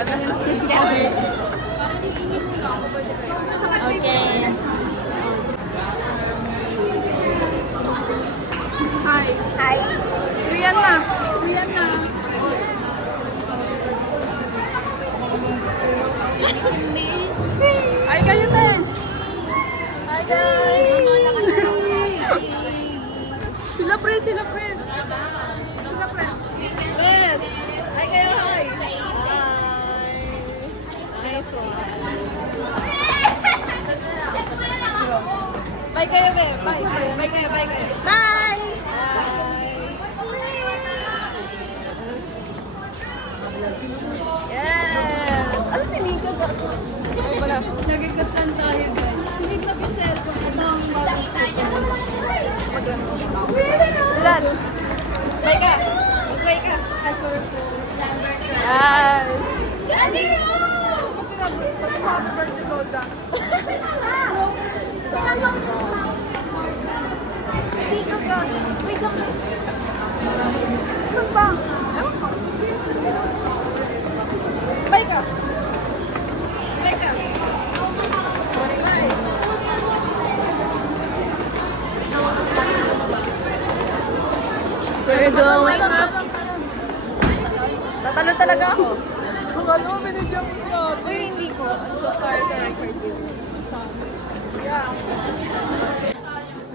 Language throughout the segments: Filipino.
Okay. Hi. Hi. Rihanna. Rihanna. Ay, kayo din. Hi guys. Sila Pres, sila Pres. Sila Pres. Yes. Hi kayo, hi. Hi. Nice one. Bye kayo, be. Bye. Bye kayo, bye kayo. Bye! Bye. Yes. Ano si Nika ba? Ay, wala. Nagagatan tayo, guys. Sinigap yung cellphone. Ito ang bagong cellphone. Ilan? Bye ka. Bye ka. Yes. Ba't happy birthday, Golda? Sayang ka. Tika ka. Wait lang. Saan ba? Bye ka. Bye ka. Bye. We're going up. Tatalo talaga ako. Akala mo, binigyan ko si ate. Uy, hindi ko. I'm so sorry to record you. Yeah.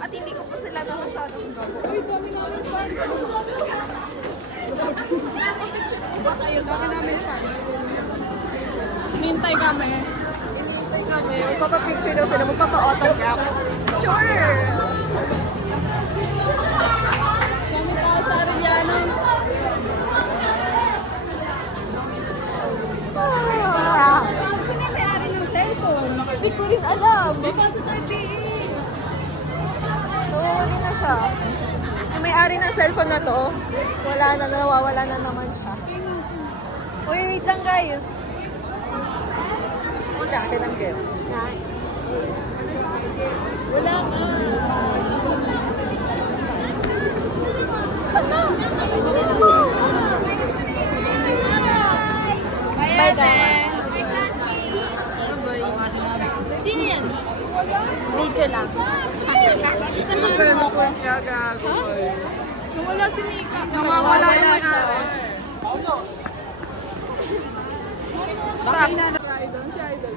At hindi ko po sila na masyadong gago. Uy, dami namin fan. Ba tayo sa Dami namin fan. Hintay kami. Hinihintay kami. Magpapapicture daw sila. Magpapa-autograph. Sure! Dami tao sa Arellano. Sino yung may-ari ng cellphone? Hindi ko rin alam. Kasi tayo PE. Nawawala na siya. Yung may-ari ng cellphone na to, wala na, nawawala na naman siya. Uy, wait lang guys. Punta ka ng game. Nice. Wala nga. Bye guys. Sino yan? Video lang. Ano ko niya gago? Nawala si Nika. Nawawala yung na siya. Stop. Idol, si Idol.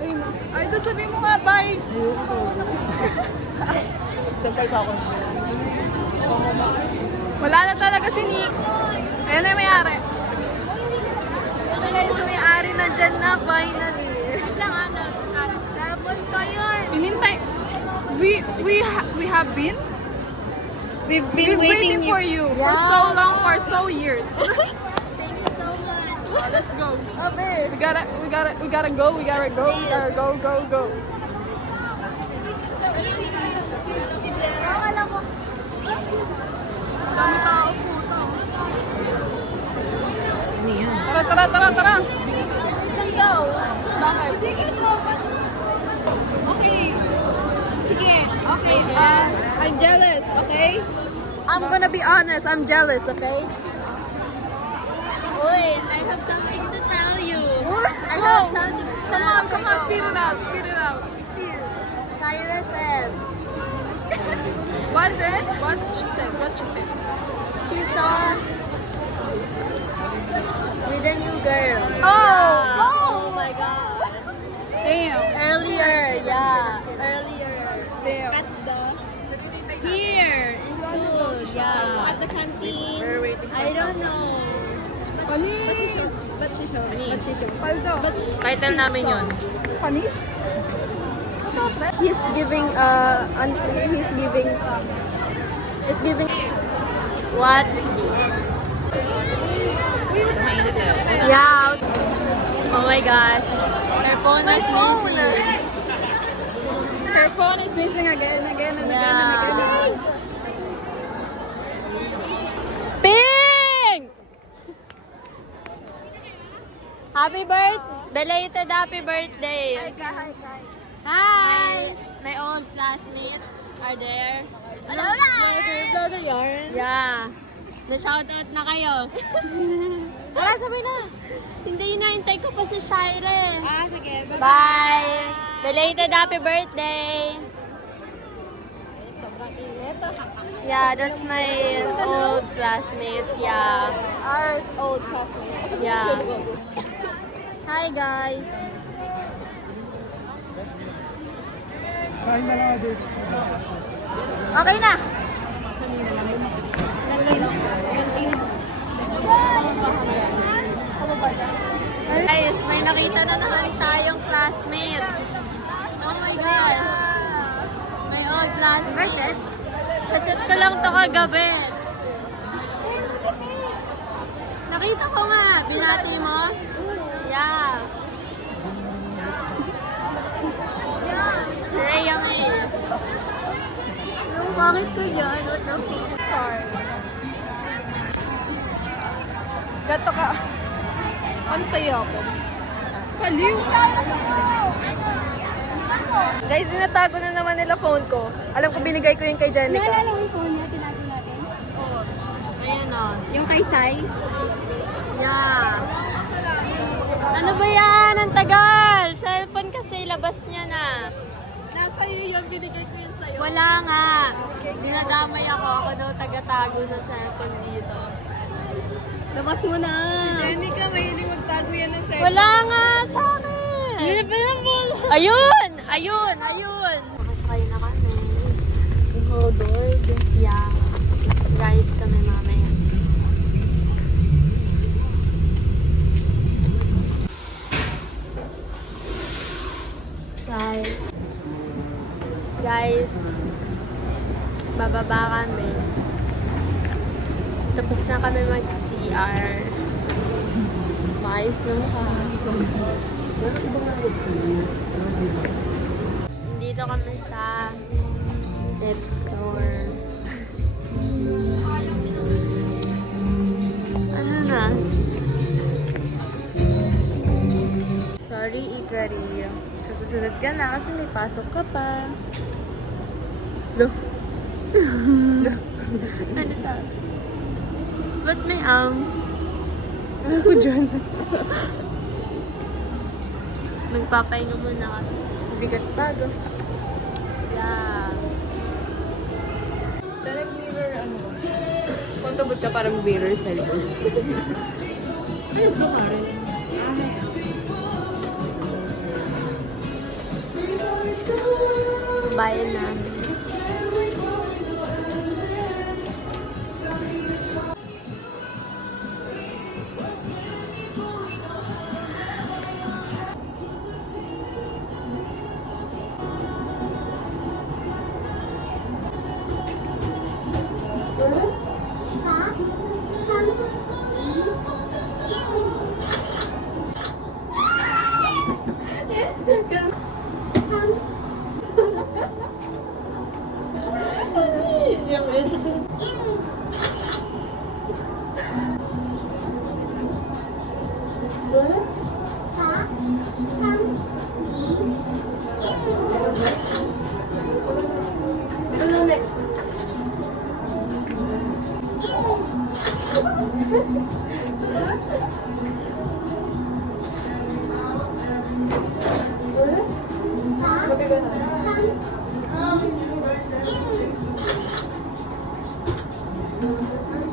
Ayun na. Idol, sabi mo nga, bye. Wala na talaga si Nick. Ayan na yung may-ari. Ito guys, may-ari na dyan na finally. Wait lang, ano? Sabon ko yun. Inintay. We have been? We've We've been waiting for you for Yeah. so long, for so years. Thank you so much. Let's go. Abe. We gotta go. We gotta go. Dami tao, puto. Tara. Lang daw. Bakit? Okay. Sige. Okay. I'm jealous, okay? I'm gonna be honest. I'm jealous, okay? Oi, I have something to tell you. I Go. have something to tell you. Come on, speed it out. Shira said. What then? What she said? She saw With a new girl. Oh my god. Damn. Earlier, yeah. Damn. At the here in school, yeah. At the canteen. I don't know. Panis. Ba't she show? Paldo. Title namin yun. Panis? He's giving, honestly, he's giving, what? Yeah. Oh my gosh. Her phone is missing. Her phone is missing again. Pink! Happy birthday! Belated happy birthday! Hi! My old classmates are there. Hello guys! Vlogger yarn? Yeah. Na-shoutout na kayo. Wala, sabay na. Hindi na si Shire. Sige. Bye! Belated happy birthday! Sobrang init. Yeah, that's my old classmates. Yeah. Our old classmate. Yeah. Hi guys! Kain na lang ako. Okay na! Guys, may nakita na naman tayong classmate. Oh my gosh! My old classmate. Kachat ko lang to kagabi. Nakita ko nga. Binati mo? Yeah. Si Rhea May. Bakit ko yan? What the fuck? Sorry. Gato ka. Ano tayo ako? Paliw! Guys, dinatago na naman nila phone ko. Alam ko binigay ko yung kay Jenica. Naalala mo yung phone niya? Tinatin natin? Oo. Ayan o. Yung kay Sai? Yeah. Ano ba yan? Ang tagal! Cellphone kasi labas niya na. Nasa iyo yun, binigay ko yun sa'yo. Wala nga. Dinadamay ako. Ako daw taga-tago ng cellphone dito. Labas mo na! Si Jenica, mahiling magtago yan ng cellphone. Wala nga sa akin! Ayun! Ayun! Ayun! Nakasakay na kami. Hoverboard. Yeah. Guys, kami mamaya. Guys, bababa kami. Tapos na kami mag-CR. Maayos na mukha. Dito kami sa pet store. Ano na? Sorry, Ikari. Kasusunod ka na kasi may pasok ka pa. No? Ano sa? Ba't may Ano ko dyan? Magpapahinga muna kami. Bigat bago. Yeah. Direct mirror, ano? Kung tabot ka parang mirror sa likod. Ayun ka pa rin. Bayan namin. Ito na next.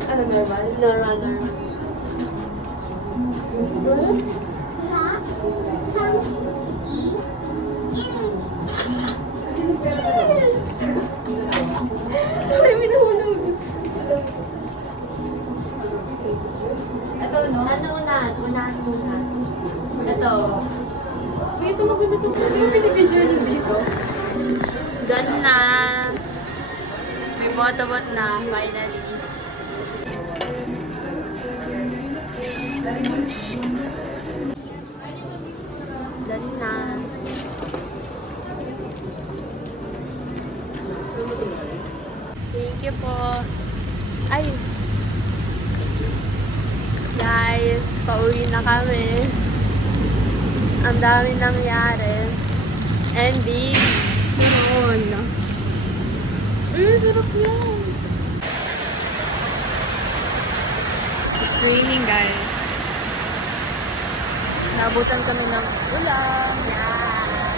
Ano normal? Normal. May nahulog. Ito, no? Ano unahan? Unahan muna. Ito. Uy, ito maganda ito. Hindi mo pinipidyo yun dito. Done na. May bot na, finally. Done na. Thank you po. Ay. Guys, pauwi na kami. Ang dami nangyari. Ending. Noon. Uy, sarap yan. It's raining, guys. Naabutan kami ng ulan. Yeah.